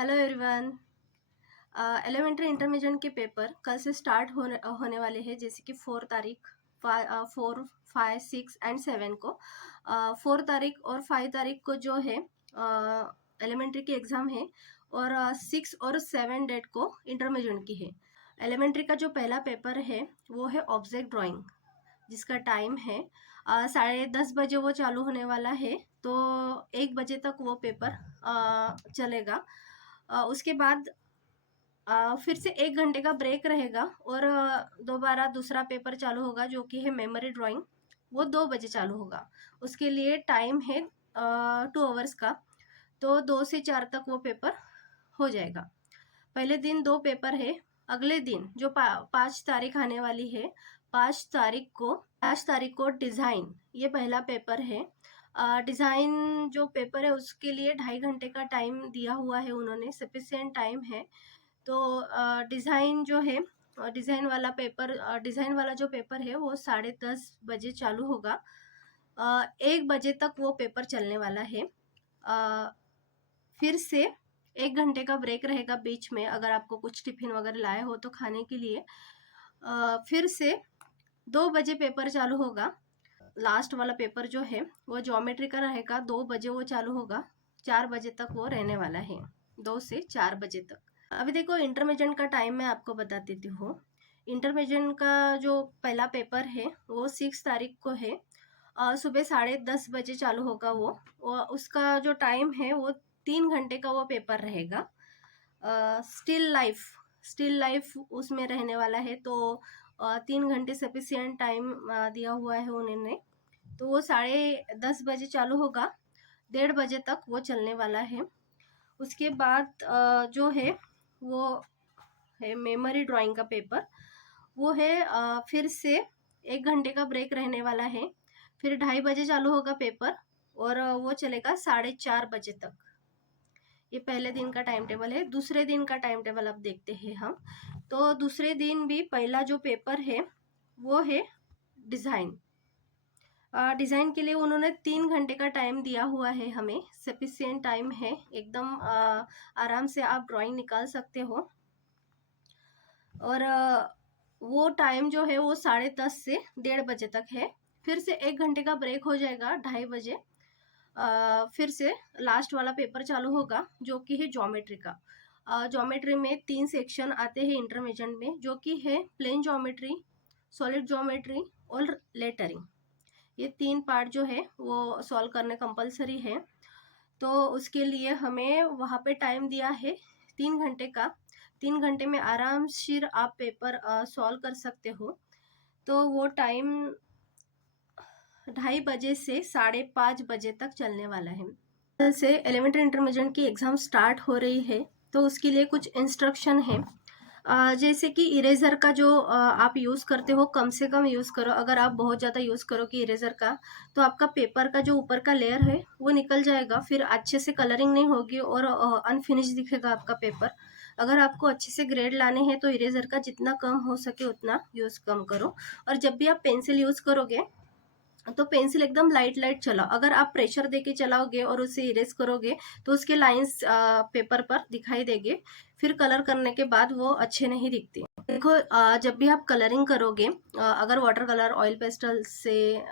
Hello everyone. Elementary intermediate के paper कल से स्टार्ट होने वाले हैं, जैसे कि 4 तारीख, 4, 5, 6 एंड 7 को। 4 तारीख और 5 तारीख को जो है एलिमेंट्री की एग्ज़ाम है, और 6 और 7 डेट को इंटरमीडिएट की है। एलिमेंट्री का जो पहला पेपर है वो है ऑब्जेक्ट ड्राइंग, जिसका टाइम है 10:30 बजे वो चालू होने वाला है। तो 1 बजे तक वो पेपर चलेगा। उसके बाद फिर से 1 घंटे का ब्रेक रहेगा, और दोबारा दूसरा पेपर चालू होगा जो कि है मेमोरी ड्राइंग। वो 2 बजे चालू होगा। उसके लिए टाइम है 2 आवर्स का। तो 2 से 4 तक वो पेपर हो जाएगा। पहले दिन 2 पेपर है। अगले दिन जो 5 तारीख आने वाली है, 5 तारीख को डिज़ाइन, ये पहला पेपर है। डिज़ाइन जो पेपर है उसके लिए 2.5 घंटे का टाइम दिया हुआ है उन्होंने, सफिशिएंट टाइम है। तो डिज़ाइन जो है, डिज़ाइन वाला जो पेपर है वो 10:30 बजे चालू होगा। 1 बजे तक वो पेपर चलने वाला है। फिर से 1 घंटे का ब्रेक रहेगा बीच में, अगर आपको कुछ टिफिन वगैरह लाए हो तो खाने के लिए। फिर से 2 बजे पेपर चालू होगा। लास्ट वाला पेपर जो है वो ज्योमेट्री का रहेगा, 2 बजे वो चालू होगा। 4 बजे तक वो रहने वाला है, 2 से 4 बजे तक। अभी देखो, इंटरमीडिएट का टाइम मैं आपको बता देती हूँ। इंटरमीडिएट का जो पहला पेपर है वो 6 तारीख को है। सुबह 10:30 बजे चालू होगा वो। उसका जो टाइम है वो 3 घंटे का वो पेपर रहेगा। स्टिल लाइफ उसमें रहने वाला है। तो 3 घंटे सफिशिएंट टाइम दिया हुआ है उन्होंने। तो वो 10:30 बजे चालू होगा, 1:30 बजे तक वो चलने वाला है। उसके बाद जो है वो है मेमोरी ड्राइंग का पेपर। वो है फिर से 1 घंटे का ब्रेक रहने वाला है। फिर 2:30 बजे चालू होगा पेपर, और वो चलेगा 4:30 बजे तक। ये पहले दिन का टाइम टेबल है। दूसरे दिन का टाइम टेबल अब देखते हैं हम। तो दूसरे दिन भी पहला जो पेपर है वो है डिज़ाइन। डिज़ाइन के लिए उन्होंने 3 घंटे का टाइम दिया हुआ है हमें, सफिशिएंट टाइम है एकदम। आराम से आप ड्राइंग निकाल सकते हो। और वो टाइम जो है वो 10:30 से 1:30 बजे तक है। फिर से 1 घंटे का ब्रेक हो जाएगा 2:30 बजे। फिर से लास्ट वाला पेपर चालू होगा जो कि है ज्योमेट्री का। ज्योमेट्री में 3 सेक्शन आते हैं इंटरमीडिएट में, जो कि है प्लेन ज्योमेट्री, सॉलिड ज्योमेट्री और लेटरिंग। ये 3 पार्ट जो है वो सॉल्व करने कंपलसरी है। तो उसके लिए हमें वहाँ पे टाइम दिया है 3 घंटे का। 3 घंटे में आराम से आप पेपर सॉल्व कर सकते हो। तो वो टाइम 2:30 बजे से 5:30 बजे तक चलने वाला है। कल से एलिमेंट्री इंटरमीडिएट की एग्ज़ाम स्टार्ट हो रही है, तो उसके लिए कुछ इंस्ट्रक्शन है। जैसे कि इरेज़र का जो आप यूज़ करते हो, कम से कम यूज़ करो। अगर आप बहुत ज़्यादा यूज़ करोगे इरेज़र का, तो आपका पेपर का जो ऊपर का लेयर है वो निकल जाएगा, फिर अच्छे से कलरिंग नहीं होगी और अनफिनिश दिखेगा आपका पेपर। अगर आपको अच्छे से ग्रेड लाने हैं तो इरेज़र का जितना कम हो सके उतना यूज़ कम करो। और जब भी आप पेंसिल यूज़ करोगे तो पेंसिल एकदम लाइट लाइट चलाओ। अगर आप प्रेशर देके चलाओगे और उसे इरेज करोगे तो उसके लाइंस पेपर पर दिखाई देंगे। फिर कलर करने के बाद वो अच्छे नहीं दिखते। देखो, जब भी आप कलरिंग करोगे, अगर वाटर कलर, ऑयल पेस्टल से,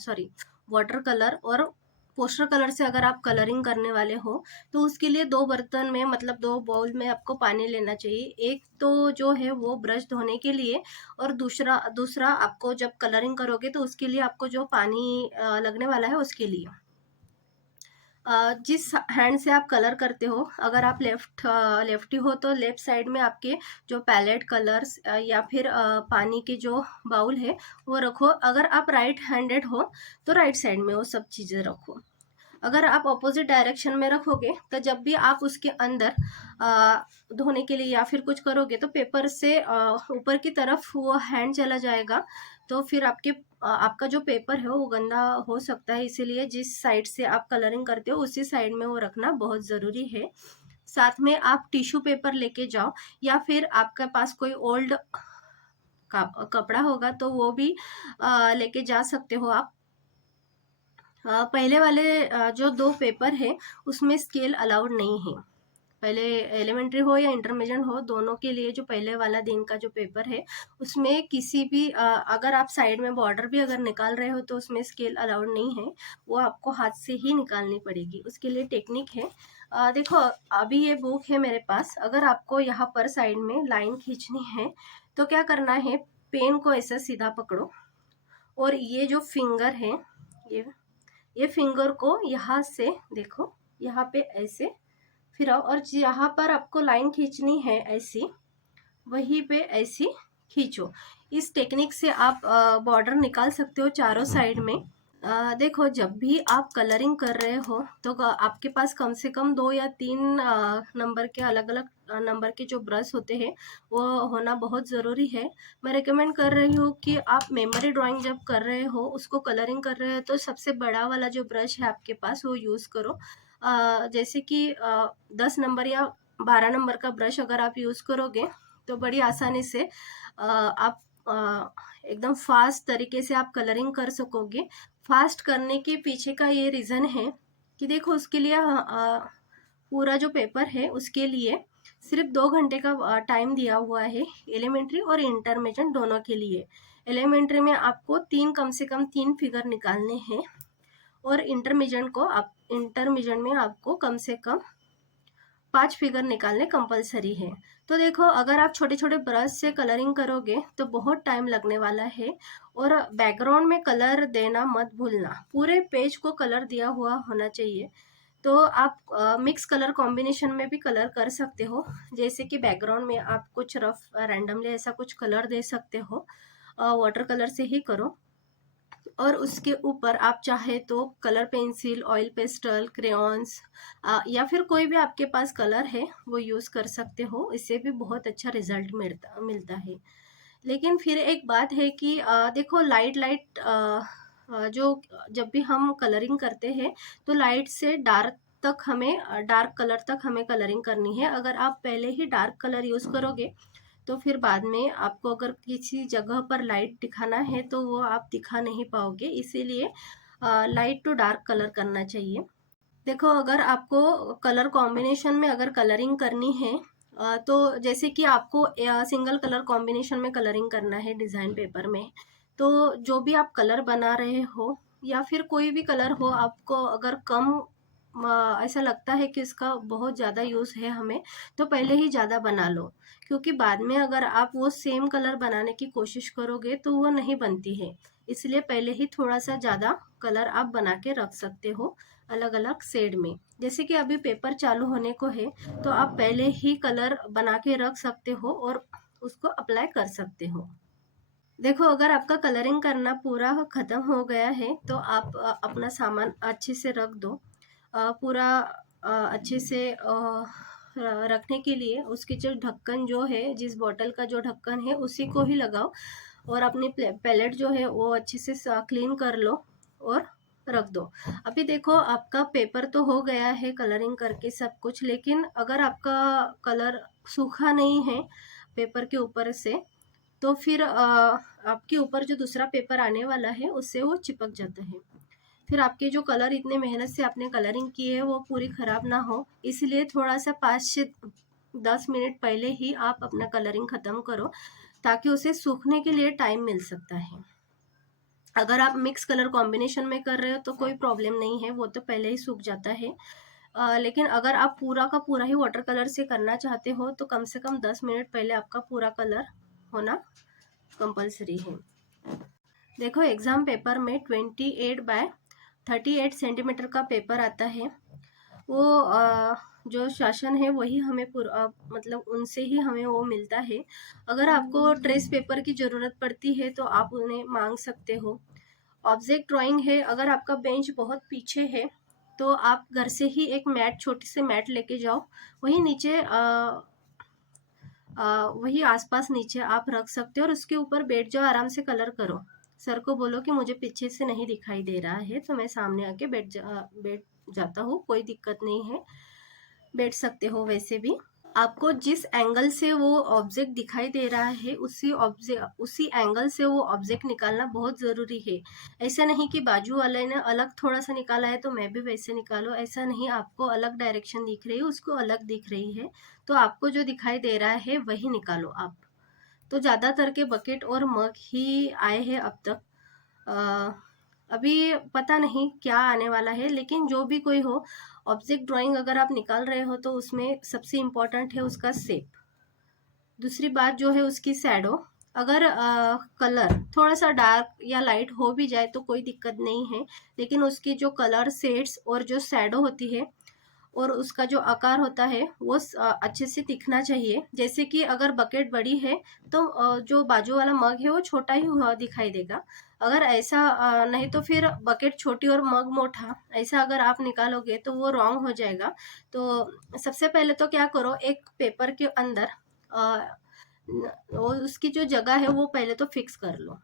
सॉरी, वाटर कलर और पोस्टर कलर से अगर आप कलरिंग करने वाले हो, तो उसके लिए 2 बर्तन में, मतलब 2 बाउल में आपको पानी लेना चाहिए। एक तो जो है वो ब्रश धोने के लिए, और दूसरा दूसरा आपको जब कलरिंग करोगे तो उसके लिए आपको जो पानी लगने वाला है उसके लिए। जिस हैंड से आप कलर करते हो, अगर आप लेफ्टी हो तो लेफ्ट साइड में आपके जो पैलेट कलर्स या फिर पानी के जो बाउल है वो रखो। अगर आप राइट हैंडेड हो तो राइट साइड में वो सब चीज़ें रखो। अगर आप अपोजिट डायरेक्शन में रखोगे तो जब भी आप उसके अंदर धोने के लिए या फिर कुछ करोगे तो पेपर से ऊपर की तरफ वो हैंड चला जाएगा। तो फिर आपका जो पेपर है वो गंदा हो सकता है। इसीलिए जिस साइड से आप कलरिंग करते हो उसी साइड में वो रखना बहुत ज़रूरी है। साथ में आप टिश्यू पेपर लेके जाओ, या फिर आपके पास कोई ओल्ड कपड़ा होगा तो वो भी लेके जा सकते हो आप। पहले वाले जो 2 पेपर है उसमें स्केल अलाउड नहीं है। पहले एलिमेंट्री हो या इंटरमीडिएट हो, दोनों के लिए जो पहले वाला दिन का जो पेपर है उसमें किसी भी अगर आप साइड में बॉर्डर भी अगर निकाल रहे हो तो उसमें स्केल अलाउड नहीं है, वो आपको हाथ से ही निकालनी पड़ेगी। उसके लिए टेक्निक है। देखो अभी ये बुक है मेरे पास, अगर आपको यहाँ पर साइड में लाइन खींचनी है तो क्या करना है, पेन को ऐसा सीधा पकड़ो और ये जो फिंगर है, ये फिंगर को यहाँ से देखो, यहाँ पे ऐसे फिराओ और जहाँ पर आपको लाइन खींचनी है ऐसी, वहीं पे ऐसी खींचो। इस टेक्निक से आप बॉर्डर निकाल सकते हो चारों साइड में। देखो जब भी आप कलरिंग कर रहे हो तो आपके पास कम से कम 2 या 3 नंबर के अलग अलग नंबर के जो ब्रश होते हैं वो होना बहुत ज़रूरी है। मैं रिकमेंड कर रही हूँ कि आप मेमोरी ड्राइंग जब कर रहे हो, उसको कलरिंग कर रहे हो तो सबसे बड़ा वाला जो ब्रश है आपके पास वो यूज़ करो। जैसे कि 10 नंबर या 12 नंबर का ब्रश अगर आप यूज़ करोगे तो बड़ी आसानी से आप एकदम फास्ट तरीके से आप कलरिंग कर सकोगे। फास्ट करने के पीछे का ये रीज़न है कि देखो उसके लिए पूरा जो पेपर है उसके लिए सिर्फ 2 घंटे का टाइम दिया हुआ है, एलिमेंट्री और इंटरमीडिएट दोनों के लिए। एलिमेंट्री में आपको कम से कम 3 फिगर निकालने हैं और इंटरमीडिएट में आपको कम से कम 5 फिगर निकालने कंपलसरी है। तो देखो अगर आप छोटे छोटे ब्रश से कलरिंग करोगे तो बहुत टाइम लगने वाला है। और बैकग्राउंड में कलर देना मत भूलना, पूरे पेज को कलर दिया हुआ होना चाहिए। तो आप मिक्स कलर कॉम्बिनेशन में भी कलर कर सकते हो, जैसे कि बैकग्राउंड में आप कुछ रफ रैंडमली ऐसा कुछ कलर दे सकते हो, वाटर कलर से ही करो। और उसके ऊपर आप चाहे तो colour pencil, oil pastel, crayons या फिर कोई भी आपके पास कलर है वो यूज़ कर सकते हो, इससे भी बहुत अच्छा रिजल्ट मिलता है। लेकिन फिर एक बात है कि देखो लाइट लाइट जो जब भी हम कलरिंग करते हैं तो लाइट से डार्क कलर तक हमें कलरिंग करनी है। अगर आप पहले ही डार्क कलर यूज़ करोगे तो फिर बाद में आपको अगर किसी जगह पर लाइट दिखाना है तो वो आप दिखा नहीं पाओगे, इसीलिए लाइट टू डार्क कलर करना चाहिए। देखो अगर आपको कलर कॉम्बिनेशन में अगर कलरिंग करनी है तो जैसे कि आपको सिंगल कलर कॉम्बिनेशन में कलरिंग करना है डिज़ाइन पेपर में, तो जो भी आप कलर बना रहे हो या फिर कोई भी कलर हो, आपको अगर कम ऐसा लगता है कि इसका बहुत ज़्यादा यूज़ है हमें, तो पहले ही ज़्यादा बना लो। क्योंकि बाद में अगर आप वो सेम कलर बनाने की कोशिश करोगे तो वो नहीं बनती है। इसलिए पहले ही थोड़ा सा ज़्यादा कलर आप बना के रख सकते हो अलग अलग शेड में। जैसे कि अभी पेपर चालू होने को है तो आप पहले ही कलर बना के रख सकते हो और उसको अप्लाई कर सकते हो। देखो अगर आपका कलरिंग करना पूरा ख़त्म हो गया है तो आप अपना सामान अच्छे से रख दो। पूरा अच्छे से रखने के लिए उसकी जो ढक्कन जो है, जिस बॉटल का जो ढक्कन है उसी को ही लगाओ और अपनी पैलेट जो है वो अच्छे से क्लीन कर लो और रख दो। अभी देखो आपका पेपर तो हो गया है कलरिंग करके सब कुछ, लेकिन अगर आपका कलर सूखा नहीं है पेपर के ऊपर से तो फिर आपके ऊपर जो दूसरा पेपर आने वाला है उससे वो चिपक जाता है। फिर आपके जो कलर इतने मेहनत से आपने कलरिंग की है वो पूरी ख़राब ना हो, इसलिए थोड़ा सा 5 से 10 मिनट पहले ही आप अपना कलरिंग ख़त्म करो ताकि उसे सूखने के लिए टाइम मिल सकता है। अगर आप मिक्स कलर कॉम्बिनेशन में कर रहे हो तो कोई प्रॉब्लम नहीं है, वो तो पहले ही सूख जाता है। लेकिन अगर आप पूरा का पूरा ही वाटर कलर से करना चाहते हो तो कम से कम 10 मिनट पहले आपका पूरा कलर होना कंपलसरी है। देखो एग्ज़ाम पेपर में 28 बाय 38 सेंटीमीटर का पेपर आता है। वो जो सेशन है वही हमें मतलब उनसे ही हमें वो मिलता है। अगर आपको ट्रेस पेपर की ज़रूरत पड़ती है तो आप उन्हें मांग सकते हो। ऑब्जेक्ट ड्राइंग है, अगर आपका बेंच बहुत पीछे है तो आप घर से ही एक मैट, छोटी सी मैट लेके जाओ, वही नीचे वही आसपास नीचे आप रख सकते हो और उसके ऊपर बैठ जाओ, आराम से कलर करो। सर को बोलो कि मुझे पीछे से नहीं दिखाई दे रहा है तो मैं सामने आके बैठ जाता हूँ, कोई दिक्कत नहीं है, बैठ सकते हो वैसे भी। आपको जिस एंगल से वो ऑब्जेक्ट दिखाई दे रहा है उसी एंगल से वो ऑब्जेक्ट निकालना बहुत ज़रूरी है। ऐसा नहीं कि बाजू वाले ने अलग थोड़ा सा निकाला है तो मैं भी वैसे निकालो, ऐसा नहीं। आपको अलग डायरेक्शन दिख रही है, उसको अलग दिख रही है, तो आपको जो दिखाई दे रहा है वही निकालो आप। तो ज़्यादातर के बकेट और मग ही आए हैं अब तक। अभी पता नहीं क्या आने वाला है, लेकिन जो भी कोई हो, ऑब्जेक्ट ड्राइंग अगर आप निकाल रहे हो तो उसमें सबसे इम्पोर्टेंट है उसका शेप। दूसरी बात जो है उसकी शैडो। अगर कलर थोड़ा सा डार्क या लाइट हो भी जाए तो कोई दिक्कत नहीं है, लेकिन उसकी जो कलर शेड्स और जो शैडो होती है और उसका जो आकार होता है वो अच्छे से दिखना चाहिए। जैसे कि अगर बकेट बड़ी है तो जो बाजू वाला मग है वो छोटा ही हुआ दिखाई देगा। अगर ऐसा नहीं तो फिर बकेट छोटी और मग मोटा, ऐसा अगर आप निकालोगे तो वो रॉन्ग हो जाएगा। तो सबसे पहले तो क्या करो, एक पेपर के अंदर वो उसकी जो जगह है वो पहले तो फिक्स कर लो।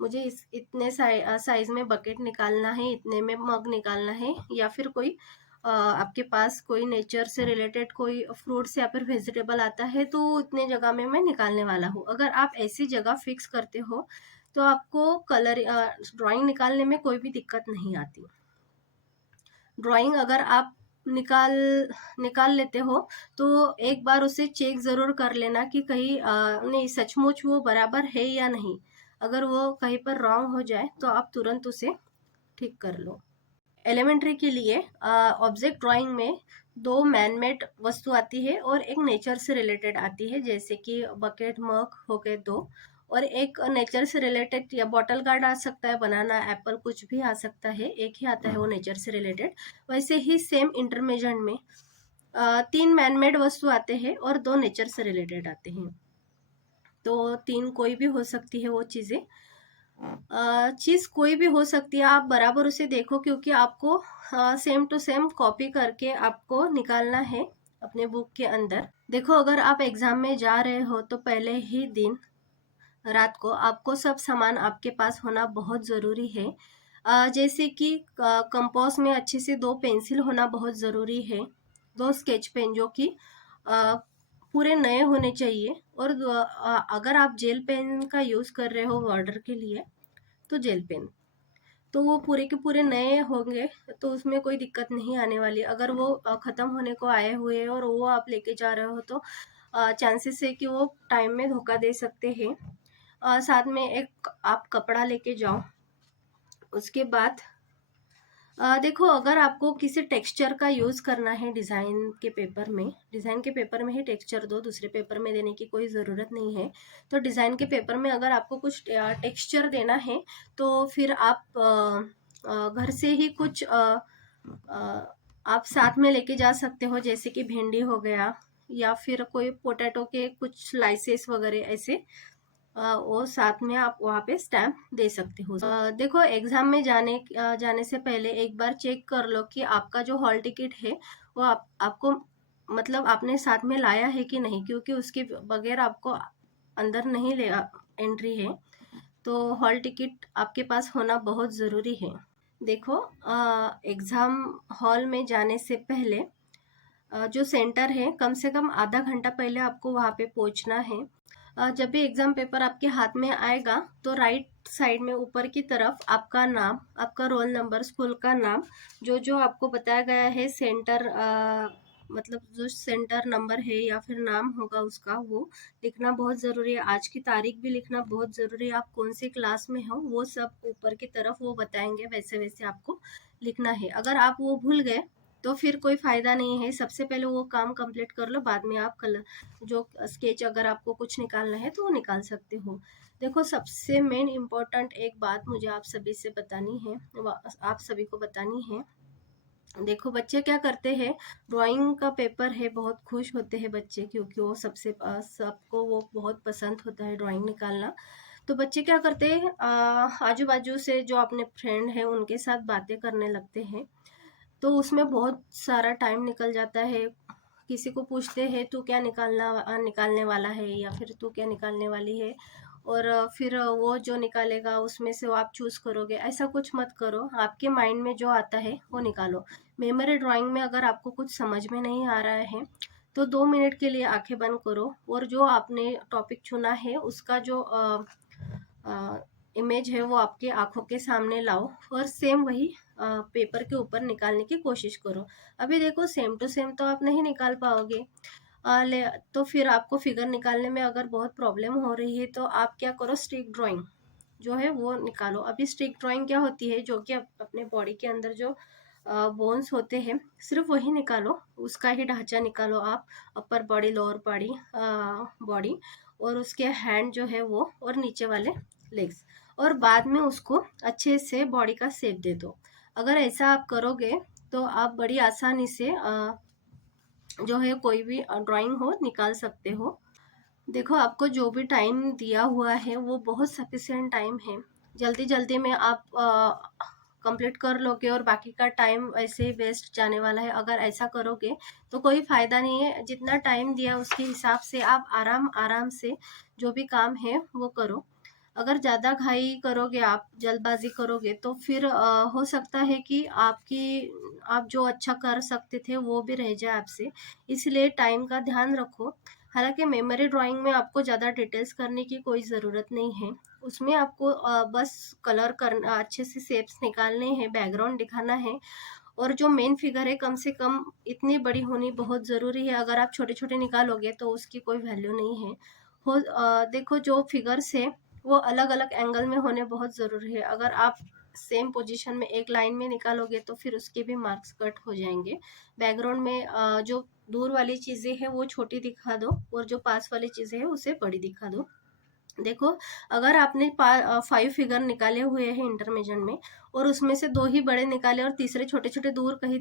मुझे इतने साइज में बकेट निकालना है, इतने में मग निकालना है, या फिर कोई आपके पास कोई नेचर से रिलेटेड कोई फ्रूट्स या फिर वेजिटेबल आता है तो इतने जगह में मैं निकालने वाला हूँ। अगर आप ऐसी जगह फिक्स करते हो तो आपको कलर ड्राइंग निकालने में कोई भी दिक्कत नहीं आती। ड्राइंग अगर आप निकाल निकाल लेते हो तो एक बार उसे चेक ज़रूर कर लेना कि कहीं नहीं सचमुच वो बराबर है या नहीं। अगर वो कहीं पर रॉन्ग हो जाए तो आप तुरंत उसे ठीक कर लो। एलिमेंट्री के लिए ऑब्जेक्ट ड्राइंग में दो मैनमेड वस्तु आती है और एक नेचर से रिलेटेड आती है, जैसे कि बकेट मग हो गए दो, और एक नेचर से रिलेटेड या बॉटल गार्ड आ सकता है, बनाना एप्पल कुछ भी आ सकता है, एक ही आता है वो नेचर से रिलेटेड। वैसे ही सेम इंटरमेजन में तीन मैनमेड वस्तु आते हैं और दो नेचर से रिलेटेड आते हैं। तो तीन कोई भी हो सकती है वो चीज़ें, चीज़ कोई भी हो सकती है, आप बराबर उसे देखो, क्योंकि आपको सेम टू सेम कॉपी करके आपको निकालना है अपने बुक के अंदर। देखो, अगर आप एग्जाम में जा रहे हो तो पहले ही दिन रात को आपको सब सामान आपके पास होना बहुत ज़रूरी है। जैसे कि कंपास में अच्छे से दो पेंसिल होना बहुत ज़रूरी है, दो स्केच पेन जो कि अ, पूरे नए होने चाहिए, और अगर आप जेल पेन का यूज़ कर रहे हो बॉर्डर के लिए तो जेल पेन, तो वो पूरे के पूरे नए होंगे तो उसमें कोई दिक्कत नहीं आने वाली। अगर वो ख़त्म होने को आए हुए हैं और वो आप लेके जा रहे हो तो चांसेस है कि वो टाइम में धोखा दे सकते हैं। साथ में एक आप कपड़ा लेके जाओ। उसके बाद देखो, अगर आपको किसी टेक्सचर का यूज़ करना है डिज़ाइन के पेपर में ही टेक्सचर दो, दूसरे पेपर में देने की कोई ज़रूरत नहीं है। तो डिज़ाइन के पेपर में अगर आपको कुछ टेक्सचर देना है तो फिर आप घर से ही कुछ आप साथ में लेके जा सकते हो, जैसे कि भिंडी हो गया या फिर कोई पोटैटो के कुछ स्लाइसेस वगैरह ऐसे, वो साथ में आप वहाँ पे स्टैम्प दे सकते हो। देखो, एग्जाम में जाने से पहले एक बार चेक कर लो कि आपका जो हॉल टिकट है वो आपको मतलब आपने साथ में लाया है कि नहीं, क्योंकि उसके बगैर आपको अंदर नहीं ले एंट्री है। तो हॉल टिकट आपके पास होना बहुत ज़रूरी है। देखो, एग्ज़ाम हॉल में जाने से पहले जो सेंटर है कम से कम आधा घंटा पहले आपको वहाँ पे पहुँचना है। जब भी एग्ज़ाम पेपर आपके हाथ में आएगा तो राइट साइड में ऊपर की तरफ आपका नाम, आपका रोल नंबर, स्कूल का नाम, जो जो आपको बताया गया है सेंटर, मतलब जो सेंटर नंबर है या फिर नाम होगा उसका, वो लिखना बहुत ज़रूरी है। आज की तारीख भी लिखना बहुत ज़रूरी है। आप कौन सी क्लास में हो वो सब ऊपर की तरफ वो बताएंगे, वैसे वैसे आपको लिखना है। अगर आप वो भूल गए तो फिर कोई फ़ायदा नहीं है। सबसे पहले वो काम कंप्लीट कर लो, बाद में आप कलर जो स्केच अगर आपको कुछ निकालना है तो वो निकाल सकते हो। देखो, सबसे मेन इम्पोर्टेंट एक बात मुझे आप सभी से बतानी है, आप सभी को बतानी है। देखो, बच्चे क्या करते हैं, ड्राइंग का पेपर है, बहुत खुश होते हैं बच्चे, क्योंकि वो सबको वो बहुत पसंद होता है ड्राइंग निकालना। तो बच्चे क्या करते हैं, आजू बाजू से जो अपने फ्रेंड हैं उनके साथ बातें करने लगते हैं, तो उसमें बहुत सारा टाइम निकल जाता है। किसी को पूछते हैं तू क्या निकालने वाला है, या फिर तू क्या निकालने वाली है, और फिर वो जो निकालेगा उसमें से वो आप चूज़ करोगे। ऐसा कुछ मत करो, आपके माइंड में जो आता है वो निकालो। मेमोरी ड्राइंग में अगर आपको कुछ समझ में नहीं आ रहा है तो 2 मिनट के लिए आंखें बंद करो और जो आपने टॉपिक चुना है उसका जो इमेज है वो आपके आंखों के सामने लाओ और सेम वही पेपर के ऊपर निकालने की कोशिश करो। अभी देखो सेम टू सेम तो आप नहीं निकाल पाओगे, तो फिर आपको फिगर निकालने में अगर बहुत प्रॉब्लम हो रही है तो आप क्या करो, स्टिक ड्राइंग जो है वो निकालो। अभी स्टिक ड्राइंग क्या होती है, जो कि अपने बॉडी के अंदर जो बोन्स होते हैं सिर्फ वही निकालो, उसका ही ढांचा निकालो आप, upper body lower body body और उसके हैंड जो है वो और नीचे वाले लेग्स, और बाद में उसको अच्छे से बॉडी का शेप दे दो। अगर ऐसा आप करोगे तो आप बड़ी आसानी से जो है कोई भी ड्राइंग हो निकाल सकते हो। देखो आपको जो भी टाइम दिया हुआ है वो बहुत सफिशिएंट टाइम है, जल्दी जल्दी में आप कंप्लीट कर लोगे और बाकी का टाइम ऐसे ही वेस्ट जाने वाला है। अगर ऐसा करोगे तो कोई फायदा नहीं है। जितना टाइम दिया उसके हिसाब से आप आराम आराम से जो भी काम है वो करो। अगर ज़्यादा घाई करोगे, आप जल्दबाजी करोगे तो फिर हो सकता है कि आप जो अच्छा कर सकते थे वो भी रह जाए आपसे। इसलिए टाइम का ध्यान रखो। हालांकि मेमोरी ड्राइंग में आपको ज़्यादा डिटेल्स करने की कोई ज़रूरत नहीं है, उसमें आपको बस कलर करना, अच्छे से शेप्स निकालने हैं, बैकग्राउंड दिखाना है, और जो मेन फिगर है कम से कम इतनी बड़ी होनी बहुत ज़रूरी है। अगर आप छोटे छोटे निकालोगे तो उसकी कोई वैल्यू नहीं है। देखो जो फिगर्स है वो अलग अलग एंगल में होने बहुत ज़रूरी है। अगर आप सेम पोजीशन में एक लाइन में निकालोगे तो फिर उसके भी मार्क्स कट हो जाएंगे। बैकग्राउंड में जो दूर वाली चीज़ें हैं वो छोटी दिखा दो और जो पास वाली चीज़ें हैं उसे बड़ी दिखा दो। देखो अगर आपने 5 फिगर निकाले हुए हैं इंटरमीडिएट में और उसमें से 2 ही बड़े निकाले और तीसरे छोटे छोटे दूर कहीं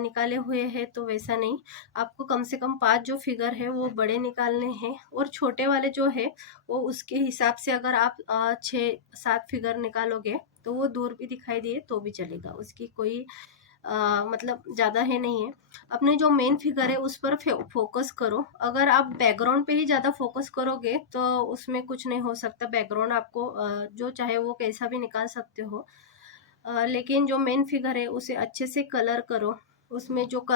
निकाले हुए हैं, तो वैसा नहीं, आपको कम से कम 5 जो फिगर है वो बड़े निकालने हैं और छोटे वाले जो है वो उसके हिसाब से अगर आप 6-7 फिगर निकालोगे तो वो दूर भी दिखाई दिए तो भी चलेगा, उसकी कोई मतलब ज़्यादा है नहीं है। अपने जो मेन फिगर है उस पर फोकस करो। अगर आप बैकग्राउंड पे ही ज़्यादा फोकस करोगे तो उसमें कुछ नहीं हो सकता। बैकग्राउंड आपको जो चाहे वो कैसा भी निकाल सकते हो, लेकिन जो मेन फिगर है उसे अच्छे से कलर करो। उसमें जो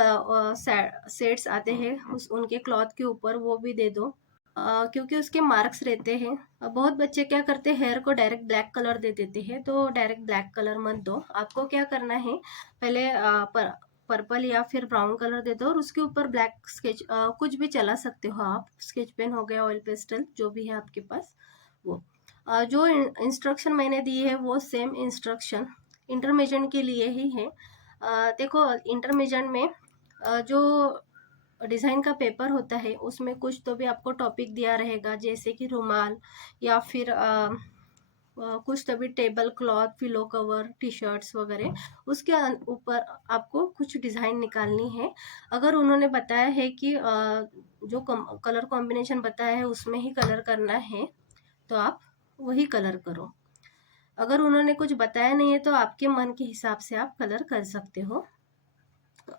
शेड्स आते हैं उनके क्लॉथ के ऊपर वो भी दे दो, क्योंकि उसके मार्क्स रहते हैं। बहुत बच्चे क्या करते हैं, हेयर को डायरेक्ट ब्लैक कलर दे देते हैं, तो डायरेक्ट ब्लैक कलर मत दो। आपको क्या करना है, पहले पर्पल या फिर ब्राउन कलर दे दो और उसके ऊपर ब्लैक स्केच कुछ भी चला सकते हो आप, स्केच पेन हो गया, ऑयल पेस्टल, जो भी है आपके पास वो। जो इंस्ट्रक्शन मैंने दी है वो सेम इंस्ट्रक्शन इंटरमीडिएट के लिए ही है। देखो इंटरमीडिएट में जो डिज़ाइन का पेपर होता है उसमें कुछ तो भी आपको टॉपिक दिया रहेगा, जैसे कि रुमाल या फिर कुछ तो भी table cloth, pillow cover, T shirts वगैरह, उसके ऊपर आपको कुछ डिज़ाइन निकालनी है। अगर उन्होंने बताया है कि जो कलर कॉम्बिनेशन बताया है उसमें ही कलर करना है तो आप वही कलर करो। अगर उन्होंने कुछ बताया नहीं है तो आपके मन के हिसाब से आप कलर कर सकते हो।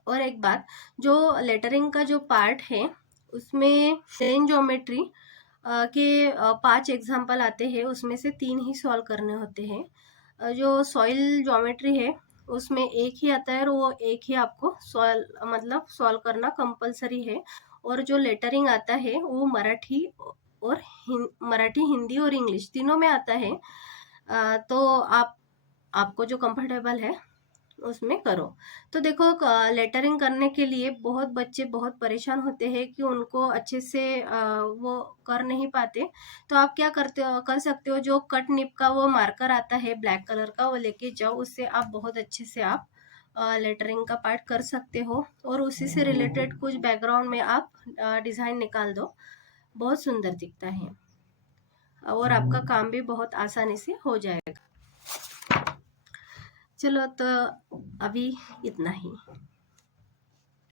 और एक बात, जो लेटरिंग का जो पार्ट है उसमें प्लेन ज्योमेट्री के 5 एग्जाम्पल आते हैं, उसमें से 3 ही सॉल्व करने होते हैं। जो सॉइल ज्योमेट्री है उसमें एक ही आता है और वो एक ही आपको सॉल्व करना कंपलसरी है। और जो लेटरिंग आता है वो और मराठी, हिंदी और इंग्लिश तीनों में आता है। तो आपको जो कंफर्टेबल है उसमें करो। तो देखो लेटरिंग करने के लिए बहुत बच्चे बहुत परेशान होते हैं कि उनको अच्छे से वो कर नहीं पाते। तो आप क्या कर सकते हो, जो कट निप का वो मार्कर आता है ब्लैक कलर का, वो लेके जाओ, उससे आप बहुत अच्छे से आप लेटरिंग का पार्ट कर सकते हो और उसी से रिलेटेड कुछ बैकग्राउंड में आप डिज़ाइन निकाल दो, बहुत सुंदर दिखता है और आपका काम भी बहुत आसानी से हो जाएगा। चलो तो अभी इतना ही।